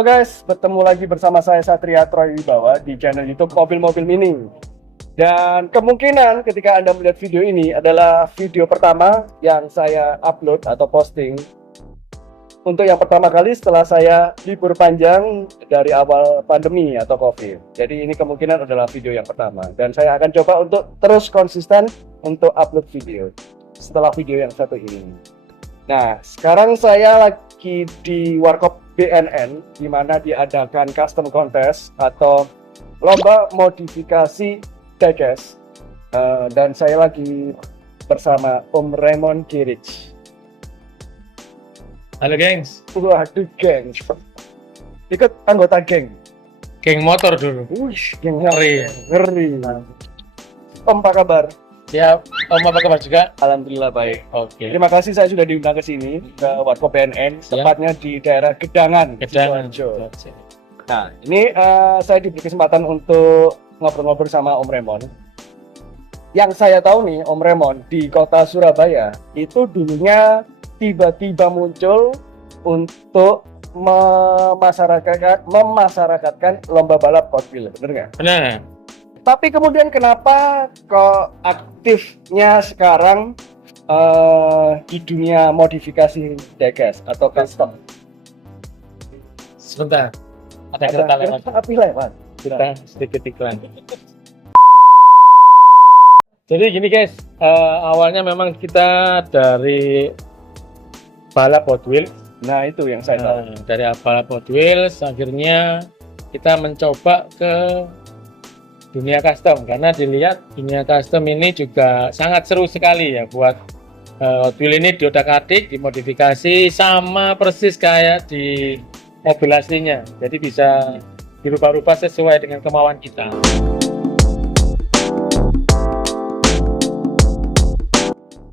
Halo guys, bertemu lagi bersama saya Satria Troy Wibawa di channel YouTube Mobil-Mobil Mini. Dan kemungkinan ketika Anda melihat video ini adalah video pertama yang saya upload atau posting untuk yang pertama kali setelah saya libur panjang dari awal pandemi atau COVID. Jadi ini kemungkinan adalah video yang pertama dan saya akan coba untuk terus konsisten untuk upload video setelah video yang satu ini. Nah, sekarang saya lagi di Warkop BNN, di mana diadakan custom contest atau lomba modifikasi diecast, dan saya lagi bersama Om Raymond Kirich. Halo gengs. Waduh geng, ikut anggota geng. Geng motor dulu. Wush, geng ngeri. Om, apa kabar? Ya, Om apa kabar juga? Alhamdulillah baik. Oke. Terima kasih saya sudah diundang ke sini ke Warkop BNN, tepatnya di daerah Gedangan, Sidoarjo. Nah, ini saya diberi kesempatan untuk ngobrol-ngobrol sama Om Raymond. Yang saya tahu nih, Om Raymond di kota Surabaya itu dulunya tiba-tiba muncul untuk memasyarakatkan lomba balap Hot Wheels, bener nggak? Benar. Tapi kemudian kenapa kok aktifnya sekarang di dunia modifikasi diecast atau custom? Sebentar. Ada kereta lewat. Api lewat. Kita sedikit iklan. Jadi gini guys, awalnya memang kita dari balap Hot Wheels. Nah itu yang saya tahu. Dari balap Hot Wheels, akhirnya kita mencoba ke dunia custom karena dilihat dunia custom ini juga sangat seru sekali ya buat Hot Wheels ini diotak-atik, dimodifikasi sama persis kayak di mobil aslinya. Jadi bisa dirubah-rubah sesuai dengan kemauan kita.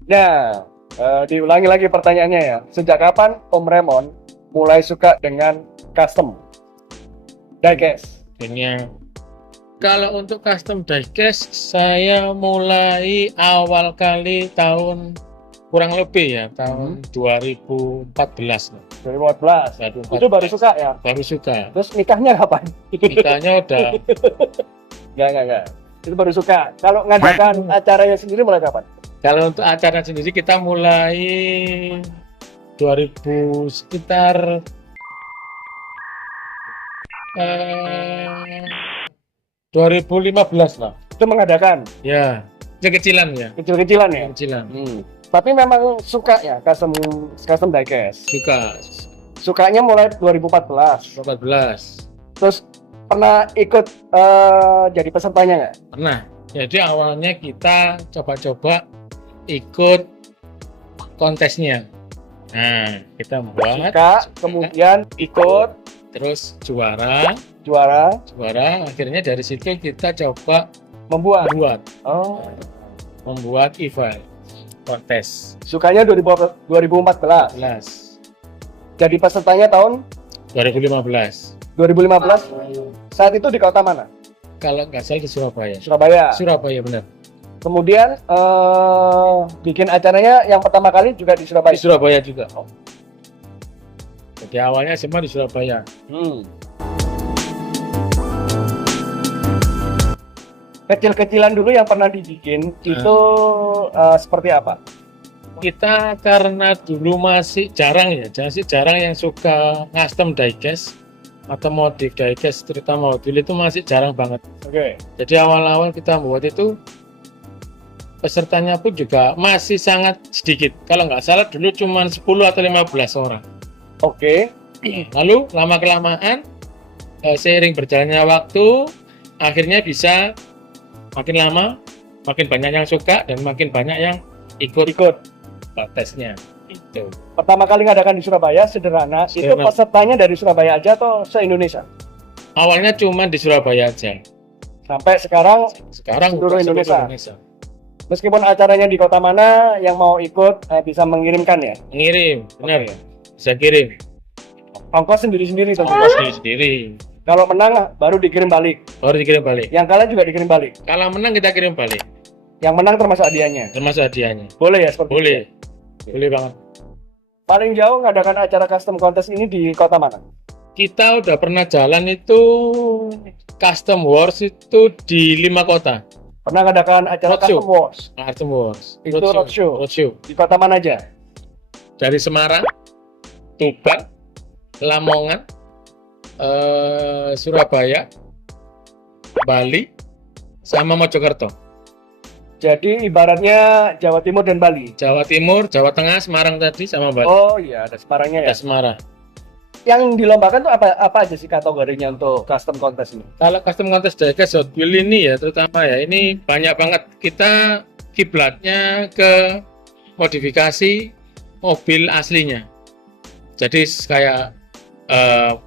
Nah, diulangi lagi pertanyaannya ya. Sejak kapan Om Raymond mulai suka dengan custom diecast? Kalau untuk custom diecast saya mulai awal kali tahun kurang lebih ya tahun 2014. 2014. Itu baru suka ya? Baru suka. Terus nikahnya kapan? Nikahnya udah Enggak. Itu baru suka. Kalau ngadakan acaranya sendiri mulai kapan? Kalau untuk acara sendiri kita mulai 2000 sekitar 2015 lah. Itu mengadakan? Ya, kecil-kecilan ya. Kecil-kecilan ya? Kecilan. Tapi memang suka ya custom diecast? Suka. Sukanya mulai 2014. 14. Terus pernah ikut jadi pesertanya nggak? Pernah. Jadi awalnya kita coba-coba ikut kontesnya. Nah, kita buat Suka, kemudian ikut, terus juara. Akhirnya dari situ kita coba membuat event kontes. Sukanya 2014. Jadi pesertanya tahun 2015. 2015. Saat itu di kota mana? Kalau nggak salah di Surabaya. Surabaya benar. Kemudian bikin acaranya yang pertama kali juga di Surabaya. Di Surabaya juga. Jadi awalnya semua di Surabaya. Kecil-kecilan dulu yang pernah dibikin itu seperti apa? Kita karena dulu masih jarang yang suka custom diecast atau modif diecast, terutama mobil itu masih jarang banget. Oke. Jadi awal-awal kita membuat itu pesertanya pun juga masih sangat sedikit. Kalau nggak salah dulu cuma 10 atau 15 orang. Oke. Lalu lama-kelamaan seiring berjalannya waktu, akhirnya bisa makin lama makin banyak yang suka dan makin banyak yang ikut tesnya. Itu. Pertama kali ngadakan di Surabaya sederhana. Itu pesertanya dari Surabaya aja atau se-Indonesia? Awalnya cuma di Surabaya aja. Sampai sekarang seluruh Indonesia. Meskipun acaranya di kota mana, yang mau ikut bisa mengirimkan ya? Mengirim, benar ya. Bisa kirim. Ongkos sendiri-sendiri tentu. Sendiri. Kalau menang baru dikirim balik. Yang kalah juga dikirim balik. Kalau menang kita kirim balik. Yang menang termasuk hadiahnya. Boleh ya seperti Boleh. itu? Boleh banget. Paling jauh ngadakan acara custom contest ini di kota mana? kita udah pernah jalan itu Custom Wars itu di 5 kota. Pernah ngadakan acara Roadshow. Custom Wars Custom Wars. Itu roadshow. Roadshow. di kota mana aja? Dari Semarang, Tuban, Lamongan, Surabaya, Bali, sama Mojokerto. Jadi ibaratnya Jawa Timur dan Bali. Jawa Timur, Jawa Tengah, Semarang tadi sama Bali. Oh iya, ada Semarangnya ya. Ada Semarang. Yang dilombakan tuh apa aja sih kategorinya untuk custom contest ini? Kalau custom contest diecast Hot Wheels ini ya terutama ya ini banyak banget kita kiblatnya ke modifikasi mobil aslinya. Jadi kayak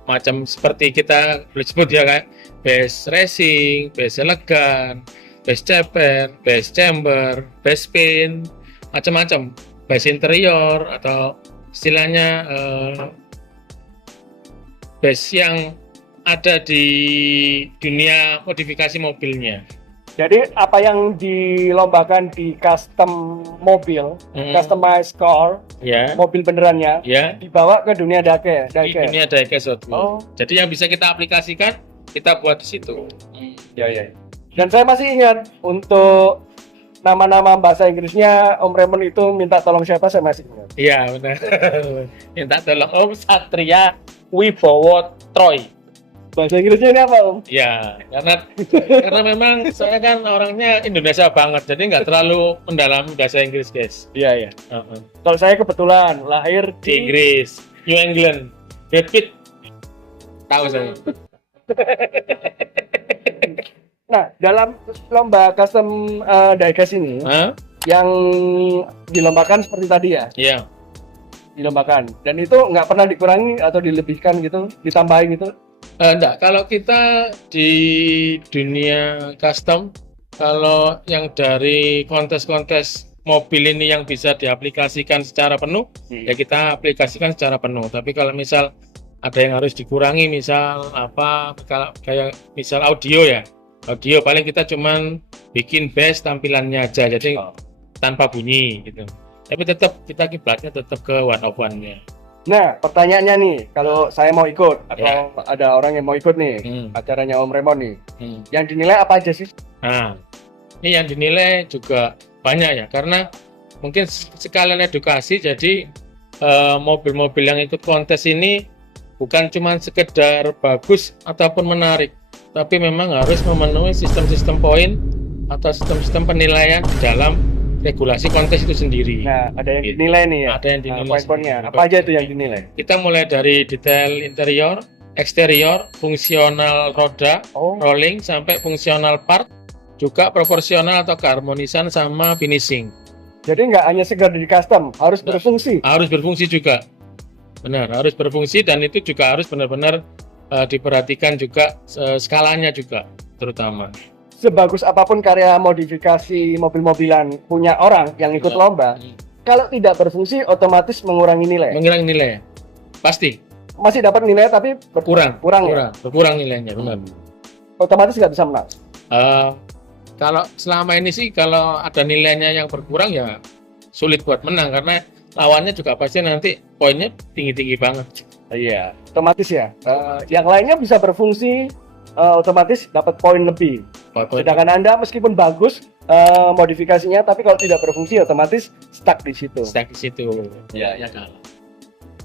macam seperti kita boleh sebut ya kayak base racing, base elegan, base ceper, base chamber, base paint, macam-macam, base interior atau istilahnya base yang ada di dunia modifikasi mobilnya. Jadi apa yang dilombakan di custom mobil, customized car, Ya, mobil benerannya, ya. dibawa ke dunia Di diecast. dunia diecast Hot Wheels. Oh, Jadi yang bisa kita aplikasikan, kita buat di situ. ya. Dan saya masih ingat untuk nama-nama bahasa Inggrisnya Om Raymond itu minta tolong siapa, saya masih ingat. Iya, benar. Minta tolong Om Satria Wibowo Troy. Bahasa Inggrisnya ini apa, Om? Ya, karena memang saya kan orangnya Indonesia banget, jadi nggak terlalu mendalami bahasa Inggris, guys. Iya. Uh-uh. Kalau saya kebetulan lahir Di Inggris, New England, Brad Pitt. Tahu saya. Nah, dalam lomba custom diecast ini, Hah? yang dilombakan seperti tadi ya, Iya. dilombakan. Dan itu nggak pernah dikurangi atau dilebihkan gitu, ditambahin gitu. Enggak, kalau kita di dunia custom, kalau yang dari kontes-kontes mobil ini yang bisa diaplikasikan secara penuh, ya kita aplikasikan secara penuh. Tapi kalau misal ada yang harus dikurangi, misal apa, kayak misal audio ya, audio paling kita cuman bikin bass tampilannya aja, jadi tanpa bunyi gitu. Tapi tetap kita kiblatnya tetap ke one of one-nya. Nah, pertanyaannya nih, kalau saya mau ikut atau Ya. ada orang yang mau ikut nih, acaranya Om Raymond nih, yang dinilai apa aja sih? Nah, ini yang dinilai juga banyak ya, karena mungkin sekalian edukasi, jadi mobil-mobil yang ikut kontes ini bukan cuma sekedar bagus ataupun menarik, tapi memang harus memenuhi sistem-sistem poin atau sistem-sistem penilaian dalam regulasi kontes itu sendiri. Nah, ada yang Gitu. dinilai nih ya? Ada yang dinilai Poin-poinnya, sendiri. apa aja itu yang dinilai? Kita mulai dari detail interior, eksterior, fungsional roda, rolling, sampai fungsional part, juga proporsional atau keharmonisan sama finishing. Jadi nggak hanya sekedar di custom, harus berfungsi. Harus berfungsi juga. Benar, harus berfungsi dan itu juga harus benar-benar diperhatikan juga skalanya juga terutama. Sebagus apapun karya modifikasi mobil-mobilan punya orang yang ikut lomba, kalau tidak berfungsi otomatis mengurangi nilai. Mengurangi nilai. Pasti. Masih dapat nilai tapi kurang ya? Berkurang nilainya, benar. Otomatis nggak bisa menang. Kalau selama ini sih kalau ada nilainya yang berkurang ya sulit buat menang karena lawannya juga pasti nanti poinnya tinggi-tinggi banget. Iya, otomatis ya. Yang lainnya bisa berfungsi, otomatis dapat poin lebih. Sedangkan Anda meskipun bagus modifikasinya, tapi kalau tidak berfungsi otomatis stuck di situ. Stuck di situ. Ya. Kalah.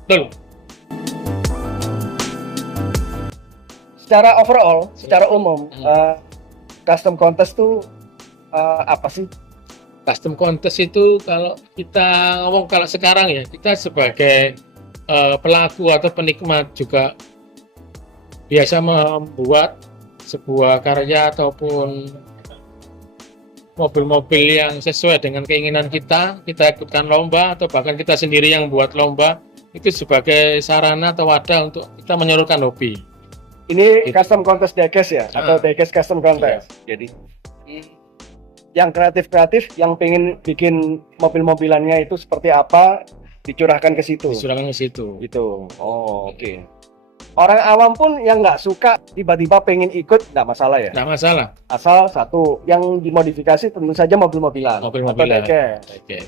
Betul. Secara overall, secara umum, custom contest tuh apa sih? Custom contest itu kalau kita ngomong kalau sekarang ya kita sebagai pelaku atau penikmat juga biasa membuat sebuah karya ataupun mobil-mobil yang sesuai dengan keinginan kita ikutkan lomba atau bahkan kita sendiri yang buat lomba itu sebagai sarana atau wadah untuk kita menyalurkan hobi. Ini custom contest diecast ya, atau diecast custom contest. Jadi yang kreatif-kreatif, yang pengen bikin mobil-mobilannya itu seperti apa, dicurahkan ke situ. Dicurahkan ke situ. Gitu. Oh, oke. Orang awam pun yang nggak suka tiba-tiba pengen ikut nggak masalah ya? Nggak masalah. Asal satu, yang dimodifikasi tentu saja mobil-mobilan. Mobil-mobilan. Atau diecast. Oke.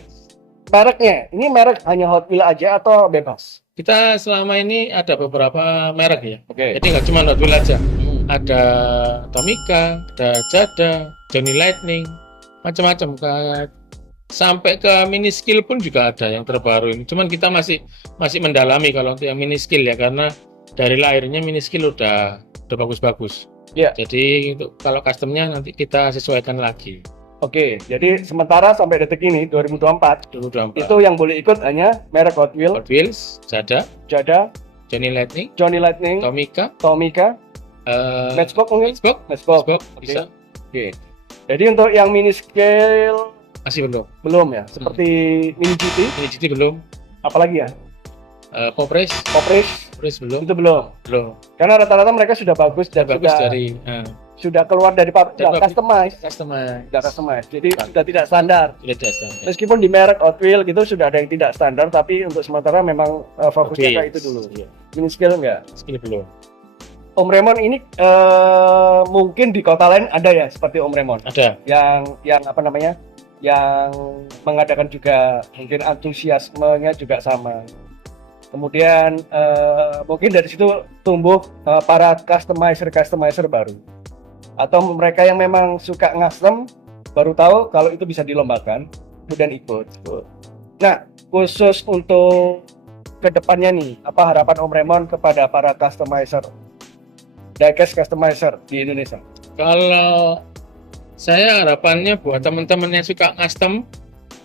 Mereknya, ini merek hanya Hot Wheels aja atau bebas? Kita selama ini ada beberapa merek ya. Oke. Jadi nggak cuma Hot Wheels aja. Hmm. Ada Tomica, ada Jada, Johnny Lightning, macam-macam. Sampai ke mini skill pun juga ada yang terbaru ini. Cuman kita masih mendalami kalau untuk yang mini skill ya, karena dari lahirnya mini skill udah bagus-bagus. Iya. Jadi untuk kalau customnya nanti kita sesuaikan lagi. Oke, jadi sementara sampai detik ini 2024 2024. itu yang boleh ikut hanya merek Hot Wheels, Hot Wheels, Jada, Jada, Johnny Lightning, Johnny Lightning, Tomica, Tomica, Matchbox, mungkin? Matchbox, Matchbox. Oke. bisa. Oke. Jadi untuk yang mini scale Masih belum. belum ya, seperti mini GT, Ini GT belum. apalagi ya, Pop Race, Popris belum. itu belum. Karena rata-rata mereka sudah bagus dan Bagus sudah dari sudah keluar dari Dan bagus. customize, customer. sudah customize. Jadi sudah tidak standar. Tidak standar. Meskipun di merek Hot Wheels gitu sudah ada yang tidak standar, tapi untuk sementara memang fokusnya kayak itu dulu. Iya. Mini scale enggak? Skill belum. Om Remon ini mungkin di kota lain ada ya seperti Om Remon Ada. yang apa namanya, yang mengadakan juga mungkin antusiasmenya juga sama. Kemudian mungkin dari situ tumbuh para customizer baru, atau mereka yang memang suka custom baru tahu kalau itu bisa dilombakan kemudian ikut. Nah, khusus untuk kedepannya nih, apa harapan Om Remon kepada para customizer, diecast customizer di Indonesia? Kalau saya harapannya buat teman-teman yang suka custom,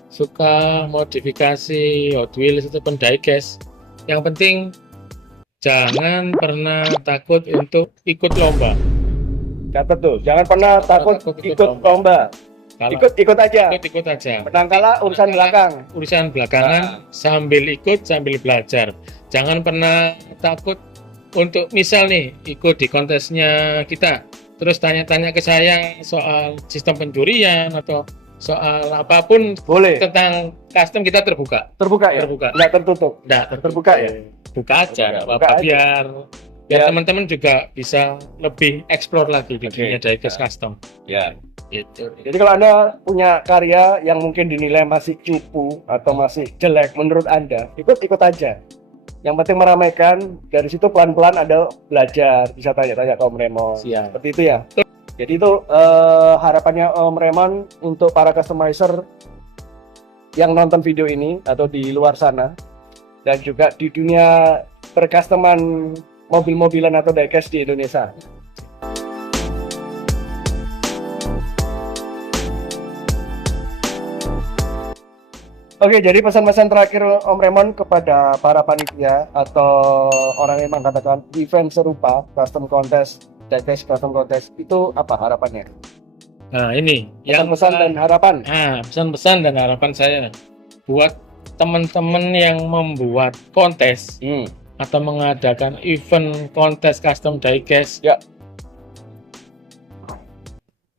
suka modifikasi Hot Wheels ataupun diecast, yang penting jangan pernah takut untuk ikut lomba. Catat tuh, jangan pernah takut ikut lomba. Kalau Ikut aja. ikut aja. Menang kalah urusan belakang. Urusan belakangan sambil ikut sambil belajar. Jangan pernah takut untuk misal nih ikut di kontesnya kita, terus tanya-tanya ke saya soal sistem pencurian atau soal apapun Boleh. tentang custom, kita terbuka. Terbuka ya? Terbuka. Nggak tertutup. Nggak, Terbuka ya? buka aja, nggak Buka apa-apa, aja. biar Ya. teman-teman juga bisa lebih explore lagi di Oke. dunia diecast custom. Ya. Gitu. Jadi kalau Anda punya karya yang mungkin dinilai masih cupu atau masih jelek menurut Anda, ikut aja. Yang penting meramaikan, dari situ pelan-pelan Anda belajar, bisa tanya-tanya ke Om Remon. Siap. Seperti itu ya. Jadi itu harapannya Om Remon untuk para customizer yang nonton video ini atau di luar sana, dan juga di dunia percustoman mobil-mobilan atau diecast di Indonesia. Oke, jadi pesan-pesan terakhir Om Remon kepada para panitia atau orang yang mengadakan event serupa, custom contest, diecast custom contest, itu apa harapannya? Nah, ini Pesan-pesan dan harapan. pesan-pesan dan harapan saya buat teman-teman yang membuat kontes atau mengadakan event kontes custom diecast. Ya.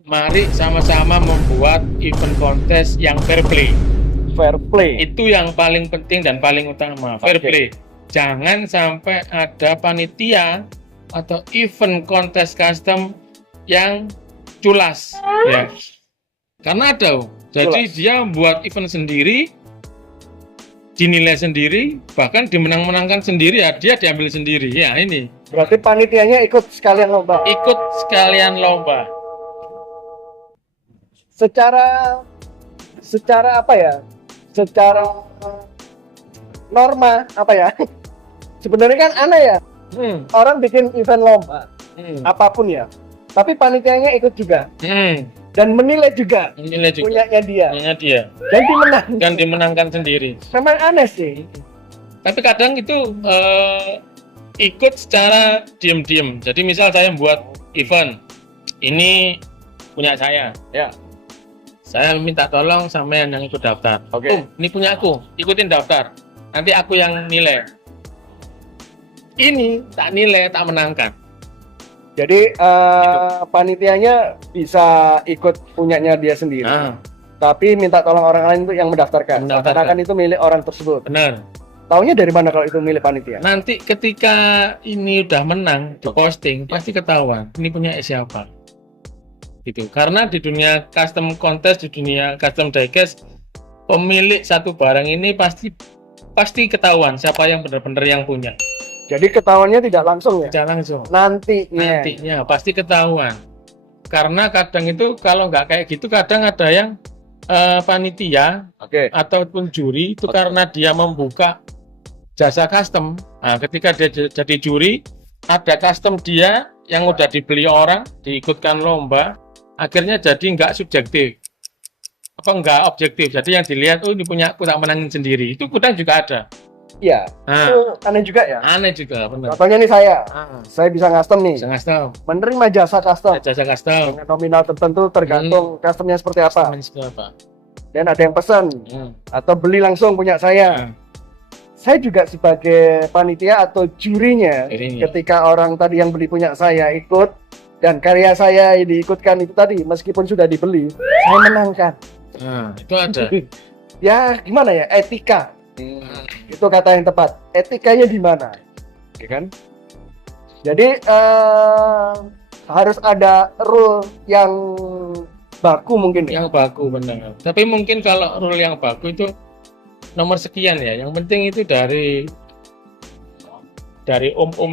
Mari sama-sama membuat event kontes yang fair play. Fair play. Itu yang paling penting dan paling utama, fair Oke. play. Jangan sampai ada panitia atau event kontes custom yang culas, ya. Karena ada, jadi Culas. dia buat event sendiri, dinilai sendiri, bahkan dimenang-menangkan sendiri, ya dia diambil sendiri. Ya ini, Berarti panitianya ikut sekalian lomba. ikut sekalian lomba. Secara apa ya? Secara norma apa ya? Sebenarnya kan aneh ya. Orang bikin event lomba apapun ya, tapi panitianya ikut juga dan menilai juga Nilai juga punyanya dia punya dia dan dimenang. dan dimenangkan sendiri. Memang aneh sih. Tapi kadang itu ikut secara diam-diam. Jadi misal saya buat event, ini punya saya, Ya. saya minta tolong sama yang ikut daftar. Oke. Ini punya aku, ikutin daftar. Nanti aku yang nilai. Ini tak nilai, tak menangkan. Jadi panitianya bisa ikut punyanya dia sendiri, Nah, tapi minta tolong orang lain untuk yang mendaftarkan. Mendaftarkan. Karena kan itu milik orang tersebut. benar. Taunya dari mana kalau itu milik panitia? Nanti ketika ini udah menang, diposting, pasti ketahuan. Ini punya siapa. Gitu. Karena di dunia custom contest, di dunia custom diecast, pemilik satu barang ini pasti pasti ketahuan siapa yang benar-benar yang punya. Jadi ketahuannya tidak langsung ya? Tidak langsung. Nantinya Pasti ketahuan. Karena kadang itu kalau nggak kayak gitu, kadang ada yang panitia ataupun juri itu karena dia membuka jasa custom. Nah, ketika dia jadi juri, ada custom dia yang udah dibeli orang, diikutkan lomba, akhirnya jadi nggak subjektif. Nggak objektif. Jadi yang dilihat, oh ini punya aku tak menangin sendiri. Itu kadang juga ada. Iya, itu aneh juga ya? Aneh juga, benar. Contohnya nih saya bisa custom nih. Bisa custom. Menerima jasa custom. Jasa custom. Dengan nominal tertentu tergantung customnya seperti apa. Dan ada yang pesan atau beli langsung punya saya. Saya juga sebagai panitia atau jurinya, ketika orang tadi yang beli punya saya ikut dan karya saya diikutkan itu tadi, meskipun sudah dibeli, saya menangkan. Itu ada. Ya gimana ya, etika. Itu kata yang tepat. Etikanya di mana? Ya kan? Jadi harus ada rule yang baku mungkin ya? Yang baku, benar. Tapi mungkin kalau rule yang baku itu nomor sekian ya. Yang penting itu dari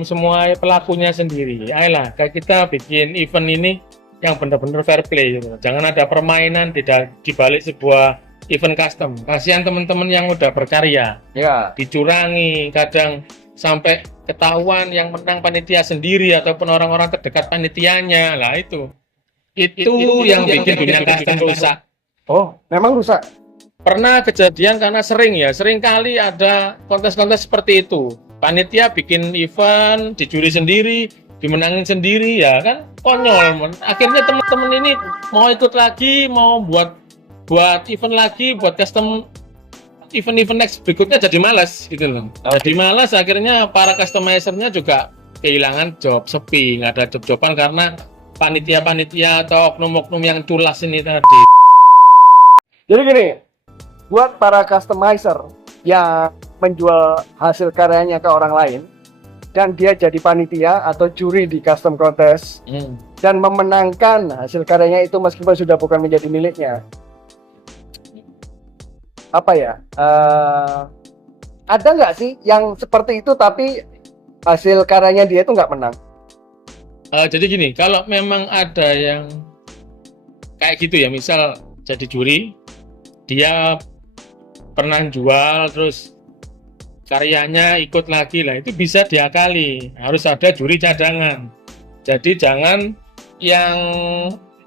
semua pelakunya sendiri. Ayolah, kayak kita bikin event ini yang benar-benar fair play gitu. Jangan ada permainan di balik sebuah event custom. Kasihan teman-teman yang udah berkarya. Ya. Dicurangi, kadang sampai ketahuan yang menang panitia sendiri ataupun orang-orang terdekat panitianya. Lah itu yang bikin dunia custom rusak. Oh, memang rusak. Pernah kejadian karena sering kali ada kontes-kontes seperti itu. Panitia bikin event, dijuri sendiri, dimenangin sendiri, ya kan konyol. Akhirnya teman-teman ini mau ikut lagi, mau buat event lagi, buat custom event next berikutnya jadi malas gitu loh. Jadi malas, akhirnya para customizer-nya juga kehilangan job, sepi, nggak ada job-joban karena panitia-panitia atau oknum-oknum yang culas ini tadi. Jadi gini, buat para customizer yang menjual hasil karyanya ke orang lain dan dia jadi panitia atau juri di custom contest dan memenangkan hasil karyanya itu meskipun sudah bukan menjadi miliknya, apa ya, ada nggak sih yang seperti itu tapi hasil karyanya dia itu nggak menang? Jadi gini, kalau memang ada yang kayak gitu ya, misal jadi juri, dia pernah jual terus karyanya ikut lagi, lah itu bisa diakali, harus ada juri cadangan. Jadi jangan yang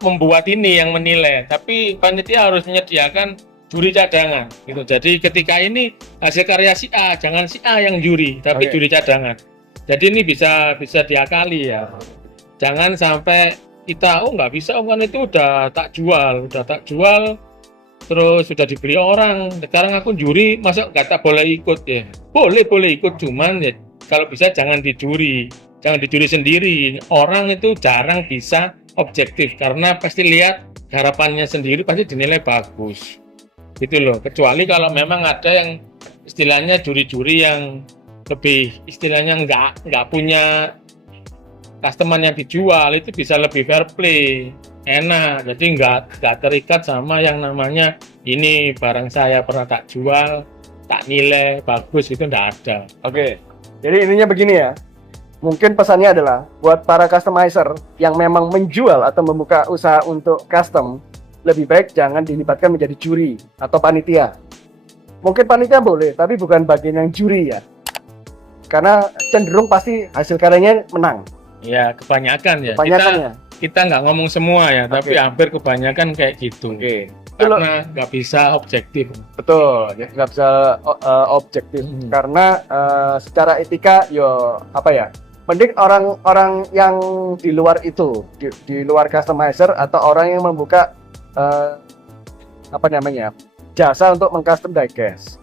membuat ini yang menilai, tapi panitia harus menyediakan juri cadangan gitu. Jadi ketika ini hasil karya si A, jangan si A yang juri, tapi juri cadangan. Jadi ini bisa diakali ya. Jangan sampai kita nggak bisa, kan itu udah tak jual terus sudah dibeli orang, sekarang aku juri, masa nggak tak boleh ikut ya? Boleh ikut, cuman ya kalau bisa jangan dijuri sendiri. Orang itu jarang bisa objektif karena pasti lihat harapannya sendiri, pasti dinilai bagus gitu loh. Kecuali kalau memang ada yang istilahnya juri-juri yang lebih istilahnya nggak punya customer yang dijual, itu bisa lebih fair play, enak. Jadi nggak terikat sama yang namanya ini barang saya pernah tak jual, tak nilai bagus, itu nggak ada. Oke, jadi intinya begini ya, mungkin pesannya adalah buat para customizer yang memang menjual atau membuka usaha untuk custom, lebih baik jangan dilibatkan menjadi juri atau panitia. Mungkin panitia boleh, tapi bukan bagian yang juri ya, karena cenderung pasti hasil karyanya menang. Ya, kebanyakan ya. Kebanyakan kita nggak ngomong semua ya, tapi hampir kebanyakan kayak gitu. Karena nggak bisa objektif. Betul, ya, nggak bisa objektif. Karena secara etika, mending orang-orang yang di luar itu, di luar customizer atau orang yang membuka jasa untuk mengcustom diecast,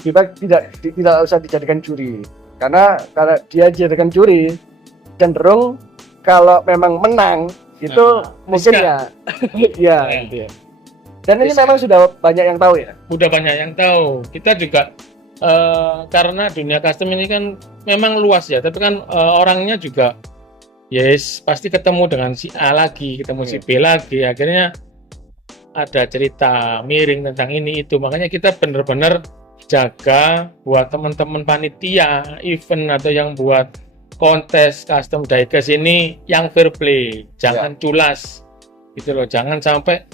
lebih baik tidak usah dijadikan juri. Karena kalau dia dijadikan juri, cenderung kalau memang menang itu mungkin ya gitu ya. Dan ini memang sudah banyak yang tahu ya. Udah banyak yang tahu. Kita juga karena dunia custom ini kan memang luas ya, tapi kan orangnya juga pasti ketemu dengan si A lagi, ketemu si B lagi, akhirnya ada cerita miring tentang ini itu. Makanya kita benar-benar jaga buat teman-teman panitia event atau yang buat kontes custom diecast ini yang fair play, jangan culas gitu loh, jangan sampai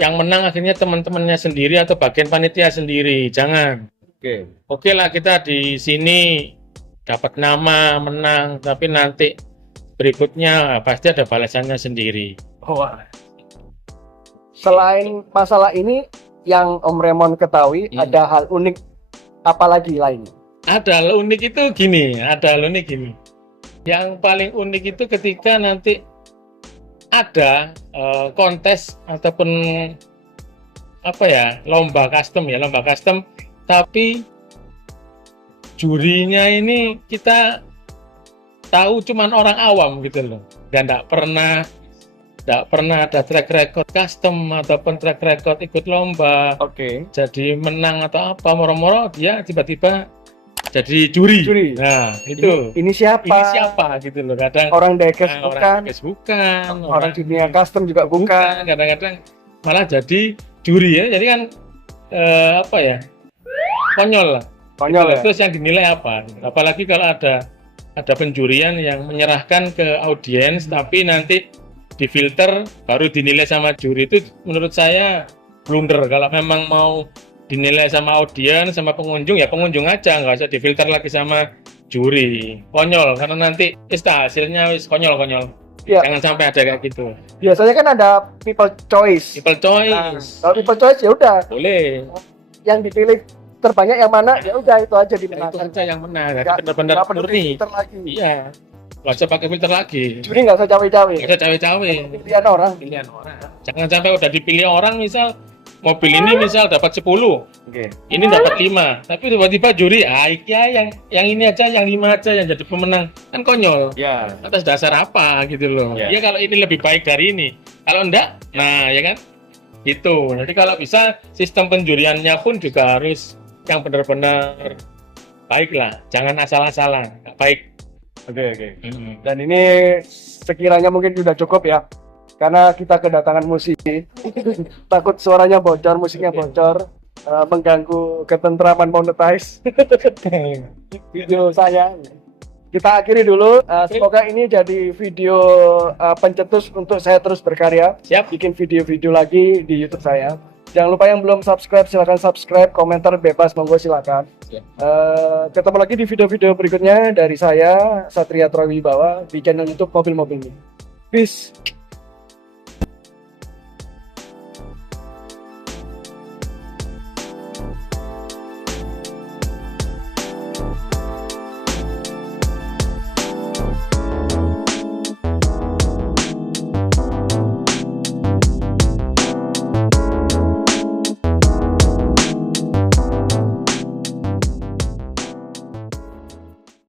yang menang akhirnya teman-temannya sendiri atau bagian panitia sendiri, jangan. Oke lah, kita di sini dapat nama menang, tapi nanti berikutnya pasti ada balasannya sendiri. Wah. Selain masalah ini yang Om Raymond ketahui, ada hal unik apalagi lainnya? Ada hal unik itu gini, yang paling unik itu ketika nanti ada kontes ataupun lomba custom, tapi jurinya ini kita tahu cuman orang awam gitu loh, dan tidak pernah ada track record custom ataupun track record ikut lomba. Jadi menang atau apa, moro-moro dia tiba-tiba jadi juri. Nah, itu ini siapa gitu loh. Kadang orang diecast bukan, orang dunia custom juga bukan. Kadang-kadang malah jadi juri ya. Jadi kan konyol lah. Ya? Terus yang dinilai apa? Apalagi kalau ada penjurian yang menyerahkan ke audiens, tapi nanti difilter baru dinilai sama juri, itu menurut saya blunder. Kalau memang mau dinilai sama audiens, sama pengunjung, ya pengunjung aja, nggak usah difilter lagi sama juri. Konyol, karena nanti hasilnya konyol. Ya. Jangan sampai ada kayak gitu. Biasanya kan ada people choice. Nah, kalau people choice ya udah. Boleh. Yang dipilih terbanyak yang mana, ya udah itu aja dimenangkan. Itu aja yang menang. Benar-benar murni. Iya. Nggak usah pakai filter lagi. Juri nggak usah cawe-cawe. Pilihan orang. Jangan sampai udah dipilih orang, misal mobil ini misal dapat 10, ini dapat 5, tapi tiba-tiba juri, yang ini aja, yang 5 aja yang jadi pemenang, kan konyol. Atas dasar apa gitu loh. Ya kalau ini lebih baik dari ini, kalau enggak, nah ya kan gitu. Jadi kalau bisa sistem penjuriannya pun juga harus yang benar-benar baik lah, jangan asal-asalan, nggak baik. Dan ini sekiranya mungkin sudah cukup ya, karena kita kedatangan musisi. Takut suaranya bocor, musiknya bocor, mengganggu ketentraman monetize video saya. Kita akhiri dulu. Semoga ini jadi video pencetus untuk saya terus berkarya. Bikin video-video lagi di YouTube saya. Jangan lupa yang belum subscribe, silahkan subscribe, komentar bebas, monggo silakan. Ketemu lagi di video-video berikutnya dari saya, Satria Troy Wibawa, di channel YouTube Mobil Mobil ini. Peace.